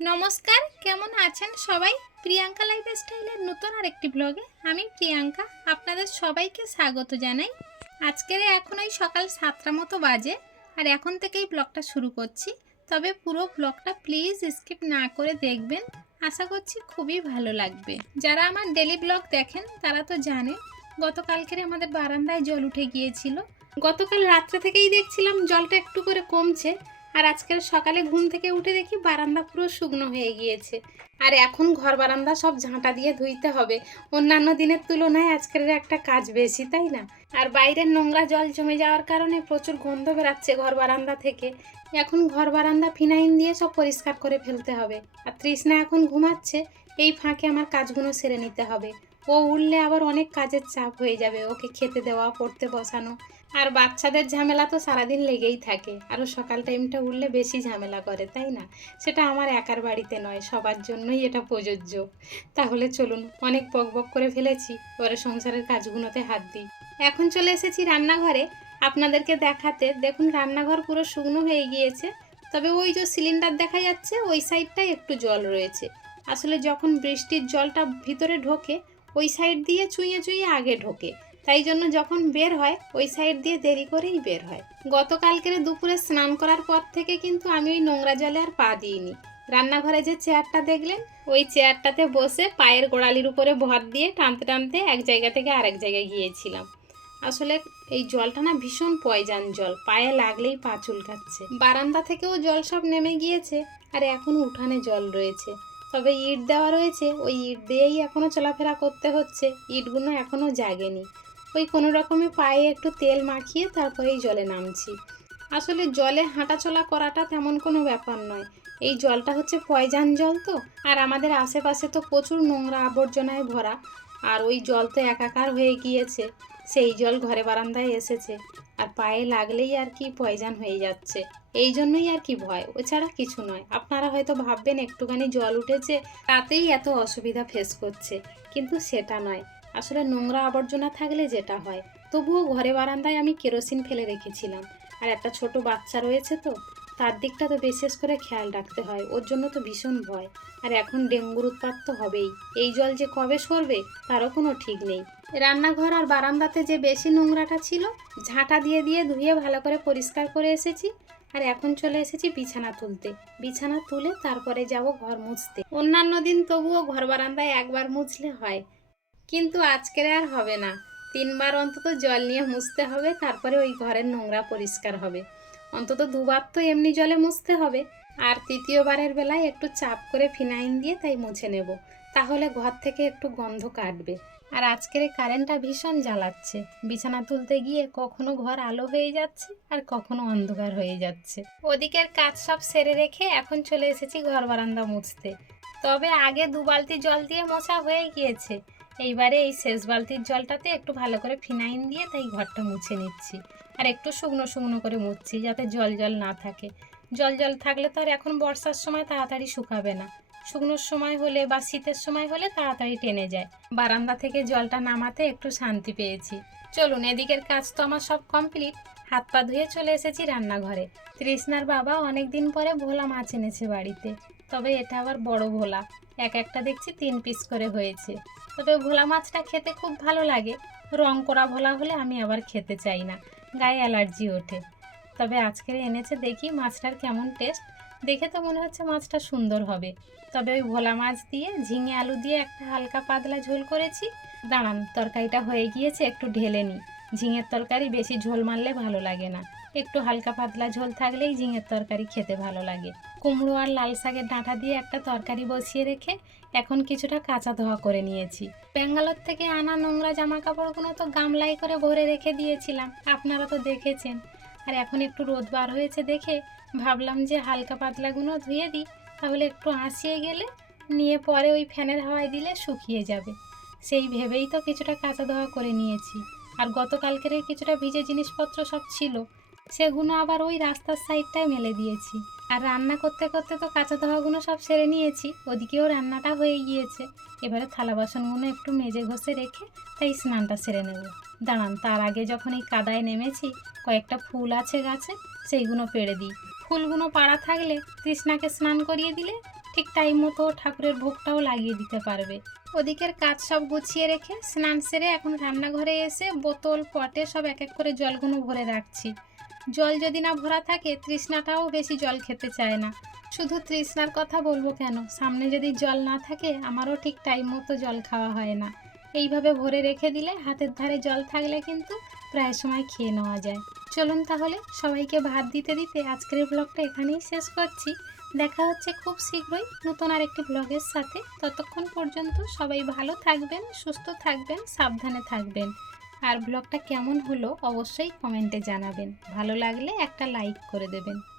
নমস্কার, কেমন আছেন সবাই? প্রিয়াঙ্কা লাইফ স্টাইলের নতুন আরেকটি ব্লগে আমি প্রিয়াঙ্কা, আপনাদের সবাইকে স্বাগত জানাই। আজকের এখন ওই সকাল সাতটা মতো বাজে, আর এখন থেকেই ব্লগটা শুরু করছি। তবে পুরো ব্লগটা প্লিজ স্কিপ না করে দেখবেন। আশা করছি খুবই ভালো লাগবে। যারা আমার ডেলি ব্লগ দেখেন, তারা তো জানে, গতকালকের আমাদের বারান্দায় জল উঠে গিয়েছিল। গতকাল রাত্রে থেকেই দেখছিলাম জলটা একটু করে কমছে। আর আজকের সকালে ঘুম থেকে উঠে দেখি বারান্দা পুরো শুকনো হয়ে গিয়েছে। আর এখন ঘর বারান্দা সব ঝাঁটা দিয়ে ধুইতে হবে। অন্যান্য দিনের তুলনায় আজকের একটা কাজ বেশি, তাই না? আর বাইরের নোংরা জল জমে যাওয়ার কারণে প্রচুর গন্ধ বেরাচ্ছে ঘর বারান্দা থেকে। এখন ঘর বারান্দা ফিনাইন দিয়ে সব পরিষ্কার করে ফেলতে হবে। আর তৃষ্ণা এখন ঘুমাচ্ছে, এই ফাঁকে আমার কাজগুলো সেরে নিতে হবে। ও উঠলে আবার অনেক কাজের চাপ হয়ে যাবে, ওকে খেতে দেওয়া, পড়তে বসানো। আর বাচ্চাদের ঝামেলা তো সারাদিন লেগেই থাকে। আরও সকাল টাইমটা উঠলে বেশি ঝামেলা করে, তাই না? সেটা আমার একার বাড়িতে নয়, সবার জন্যই এটা প্রযোজ্য। তাহলে চলুন, অনেক বক করে ফেলেছি, পরে সংসারের কাজগুলোতে হাত দিই। এখন চলে এসেছি রান্নাঘরে। আপনাদেরকে দেখাতে, দেখুন রান্নাঘর পুরো শুকনো হয়ে গিয়েছে। তবে ওই যে সিলিন্ডার দেখা যাচ্ছে, ওই সাইডটায় একটু জল রয়েছে। আসলে যখন বৃষ্টির জলটা ভিতরে ঢোকে, ওই সাইড দিয়ে চুইয়ে চুইয়ে আগে ঢোকে। তাই জন্য যখন বের হয়, ওই সাইড দিয়ে দেরি করেই বের হয়। গতকালকের দুপুরে স্নান করার পর থেকে কিন্তু আমি ওই নোংরা জলে আর পা দিইনি। রান্নাঘরে যে চেয়ারটা দেখলেন, ওই চেয়ারটাতে বসে পায়ের গোড়ালির উপরে ভর দিয়ে টানতে টানতে এক জায়গা থেকে আরেক জায়গায় গিয়েছিলাম। আসলে এই জলটা না ভীষণ পয়জান জল, পায়ে লাগলেই পা চুলকাচ্ছে। বারান্দা থেকেও জল সব নেমে গিয়েছে, আর এখন উঠানে জল রয়েছে। তবে ইট দেওয়া রয়েছে, ওই ইট দিয়েই এখনও চলাফেরা করতে হচ্ছে। ইটগুলো এখনও জাগেনি। ওই কোনো রকমে পায়ে একটু তেল মাখিয়ে তারপরেই জলে নামছি। আসলে জলে হাঁটাচলা করাটা তেমন কোনো ব্যাপার নয়। এই জলটা হচ্ছে পয়জান জল তো, আর আমাদের আশেপাশে তো প্রচুর নোংরা আবর্জনায় ভরা, আর ওই জল তো একাকার হয়ে গিয়েছে, সেই জল ঘরে বারান্দায় এসেছে, আর পায়ে লাগলেই আর কি পয়জান হয়ে যাচ্ছে। এই জন্যই আর কি ভয় ওছাড়া কিছু নয়। আপনারা হয়তো ভাববেন একটুখানি জল উঠেছে, তাতেই এত অসুবিধা ফেস করছে, কিন্তু সেটা নয়। আসলে নোংরা আবর্জনা থাকলে যেটা হয়। তবুও ঘরে বারান্দায় আমি কেরোসিন ফেলে রেখেছিলাম। আর একটা ছোট বাচ্চা রয়েছে তো, তার দিকটা তো বিশেষ করে খেয়াল রাখতে হয়। ওর জন্য তো ভীষণ ভয়। আর এখন ডেঙ্গুর উৎপাত তো হবেই। এই জল যে কবে সরবে, তারও কোনো ঠিক নেই। রান্নাঘর আর বারান্দাতে যে বেশি নোংরাটা ছিল, ঝাঁটা দিয়ে দিয়ে ধুয়ে ভালো করে পরিষ্কার করে এসেছি। আর এখন চলে এসেছি বিছানা তুলতে। বিছানা তুলে তারপরে যাব ঘর মুছতে। অন্যান্য দিন তবুও ঘর বারান্দায় একবার মুছলে হয়। কিন্তু আজকের আর হবে না। তিনবার অন্তত জল নিয়ে মুছতে হবে, তারপরে ওই ঘরের নোংরা পরিষ্কার হবে। অন্তত দুবার তো এমনি জলে মুছতে হবে। আর তৃতীয়বারের বেলায় একটু চাপ করে ফিনাইন দিয়ে তাই মুছে নেব। তাহলে ঘর থেকে একটু গন্ধ কাটবে। আর আজকের কারেন্টটা ভীষণ জ্বালাচ্ছে। বিছানা তুলতে গিয়ে কখনো ঘর আলো হয়ে যাচ্ছে আর কখনো অন্ধকার হয়ে যাচ্ছে। ওদিকের কাজ সব সেরে রেখে এখন চলে এসেছি ঘর বারান্দা মুছতে। তবে আগে দু বালতি জল দিয়ে মোছা হয়ে গিয়েছে। এইবারে এই শেষ বালতির জলটাতে একটু ভালো করে ফিনাইন দিয়ে তাই ঘরটা মুছে নিচ্ছি। আর একটু শুকনো শুকনো করে মুছছি যাতে জল জল না থাকে। জল জল থাকলে তো আর এখন বর্ষার সময় তাড়াতাড়ি শুকাবে না। শুকনোর সময় হলে বা শীতের সময় হলে তাড়াতাড়ি টেনে যায়। বারান্দা থেকে জলটা নামাতে একটু শান্তি পেয়েছি। চলুন, এদিকের কাজ তো আমার সব কমপ্লিট। হাত পা ধুয়ে চলে এসেছি রান্নাঘরে। তৃষ্ণার বাবা অনেক দিন পরে ভোলা মাছ এনেছে বাড়িতে। তবে এটা আবার বড় ভোলা এক একটা দেখছি তিন পিস করে হয়েছে। তবে ভোলা মাছটা খেতে খুব ভালো লাগে। রং করা ভোলা হলে আমি আবার খেতে চাই না। গায়ে অ্যালার্জি ওঠে। তবে আজকের এনেছে দেখি মাছটার কেমন টেস্ট দেখে তো মনে হচ্ছে মাছটা সুন্দর হবে। তবে ওই ভোলা মাছ দিয়ে ঝিঙে আলু দিয়ে একটা হালকা পাতলা ঝোল করেছি। দাঁড়ান, তরকারিটা হয়ে গিয়েছে, একটু ঢেলে নিই। ঝিঙের তরকারি বেশি ঝোল মারলে ভালো লাগে না। একটু হালকা পাতলা ঝোল থাকলেই ঝিঙের তরকারি খেতে ভালো লাগে। কুমড়ো আর লাল শাকের ডাঁটা দিয়ে একটা তরকারি বসিয়ে রেখে এখন কিছুটা কাঁচা ধোয়া করে নিয়েছি। ব্যাঙ্গালোর থেকে আনা নোংরা জামা কাপড়গুলো তো গামলাই করে ভরে রেখে দিয়েছিলাম। আপনারা তো দেখেছেন। আর এখন একটু রোদ বার হয়েছে দেখে ভাবলাম যে হালকা পাতলাগুলো ধুয়ে দিই, তাহলে একটু আঁচিয়ে গেলে নিয়ে পরে ওই ফ্যানের হাওয়ায় দিলে শুকিয়ে যাবে। সেই ভেবেই তো কিছুটা কাঁচা ধোয়া করে নিয়েছি। আর গতকালকের কিছুটা ভিজে জিনিসপত্র সব ছিল। সেগুলো আবার ওই রাস্তার সাইডটায় মেলে দিয়েছি। আর রান্না করতে করতে তো কাঁচা ধোয়াগুলো সব সেরে নিয়েছি, ওদিকেও রান্নাটা হয়ে গিয়েছে। এবারে থালা বাসনগুলো একটু মেজে ঘষে রেখে তাই স্নানটা সেরে নেব। দাঁড়ান, তার আগে যখন এই কাদায় নেমেছি, কয়েকটা ফুল আছে গাছে সেইগুলো পেড়ে দিই। ফুলগুলো পাড়া থাকলে তৃষ্ণাকে স্নান করিয়ে দিলে ঠিক টাইম মতো ঠাকুরের ভোগটাও লাগিয়ে দিতে পারবে। ওদিকের কাজ সব গুছিয়ে রেখে স্নান সেরে এখন রান্নাঘরে এসে বোতল, পটে সব এক এক করে জলগুলো ভরে রাখছি। জল যদি না ভরা থাকে, তৃষ্ণাটাও বেশি জল খেতে চায় না। শুধু তৃষ্ণার কথা বলব কেন? সামনে যদি জল না থাকে, আমারও ঠিক টাইম মতো জল খাওয়া হয় না। এইভাবে ভরে রেখে দিলে হাতের ধারে জল থাকলে কিন্তু প্রায় সময় খেয়ে নেওয়া যায়। চলুন তাহলে সবাইকে ভাত দিতে দিতে আজকের ব্লগটা এখানেই শেষ করছি। দেখা হচ্ছে খুব শীঘ্রই নতুন আরেকটি ব্লগের সাথে। ততক্ষণ পর্যন্ত সবাই ভালো থাকবেন, সুস্থ থাকবেন, সাবধানে থাকবেন। আর ব্লগটা কেমন হলো অবশ্যই কমেন্টে জানাবেন। ভালো লাগলে একটা লাইক করে দেবেন।